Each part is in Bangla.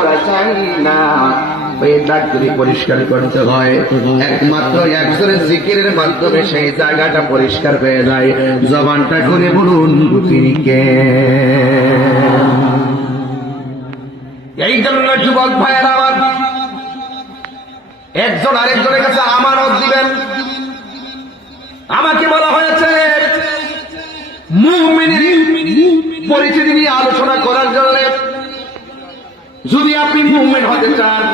করা যায় না, ওই দাগ যদি পরিষ্কার করতে হয় একমাত্র একজনের জিকিরের মাধ্যমে সেই জায়গাটা পরিষ্কার হয়ে যায়। জবানটা খুলে বলুন তিনি কে? এই জন্য যুবক ভাইয়েরা আমার, একজন আরেকজনের কাছে আমানত দিবেন। আমাকে বলা হয়েছে মুমিনের পরিচিতি নিয়ে আলোচনা করার জন্য। যদি আপনি মুমিন হতে চান,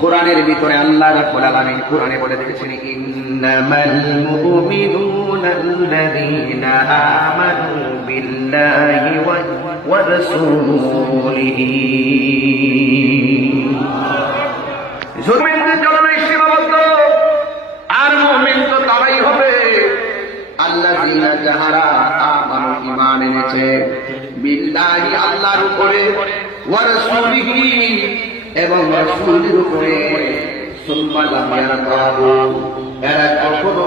কোরআনের ভিতরে আল্লাহ রাব্বুল আলামিন কোরআনে বলে দিয়েছেন, ইন্নামাল মুমিনুনা আল্লাযীনা আমানু বিল্লাহি ওয়া রাসূলিহি। মুমিনদের জন্য সীমাবদ্ধ, আর মুমিন তো তারাই হবে আল্লাযীনা যাহারা আমানু ঈমান এনেছে বিল্লাহি আল্লাহর উপরে, ওয়া রাসূলিহি এবং রাসূলের উপরে, সুম্মা লাম ইয়ারতাবু এরা কখনো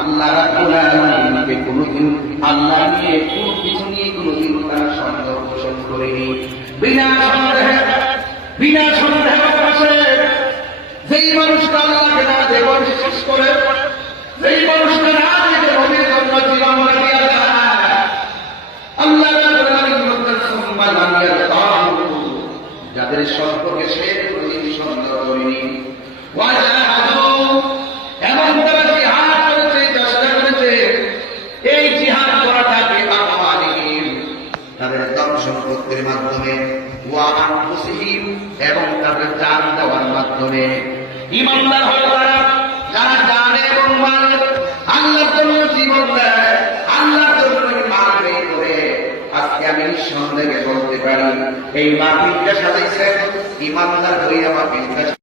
আল্লাহ রাব্বুল আলামিনকে কোনদিন আল্লাহ নিয়ে কোনো কিছু নিয়ে কোনদিন তারা সন্দেহ পোষণ করেনি। বিনা সন্দেহে যেই মানুষটা আল্লাহকে না দেখে বিশ্বাস করে, যেই মানুষটা না দেখে নবীর জন্য জীবন দিয়ে আল্লাহ রাব্বুল আলামিন বলেন সুম্মা লাম ইয়ারতাবু, যাদের সম্পর্কে সে কোনদিন সন্দেহ করেনি, ওয়াজাহাদু এবং তারা জিহাদ করেছে, চেষ্টা করেছে। এই জিহাদ করাটাকে আমওয়ালিহিম তাদের ধন সম্পত্তির মাধ্যমে, ওয়া আনফুসিহিম এবং তাদের জান দেওয়ার মাধ্যমে। ঈমানদার হলো তারা যারা জান এবং মাল আল্লাহর জন্য জীবন দেয়, আল্লাহর জন্য মাল ব্যয় করে। আজকে আমি নিঃসন্দেহে বলতে পারি এই মাহফিলটা সাজাইছেন ঈমানদার হইয়া মাহফিলটা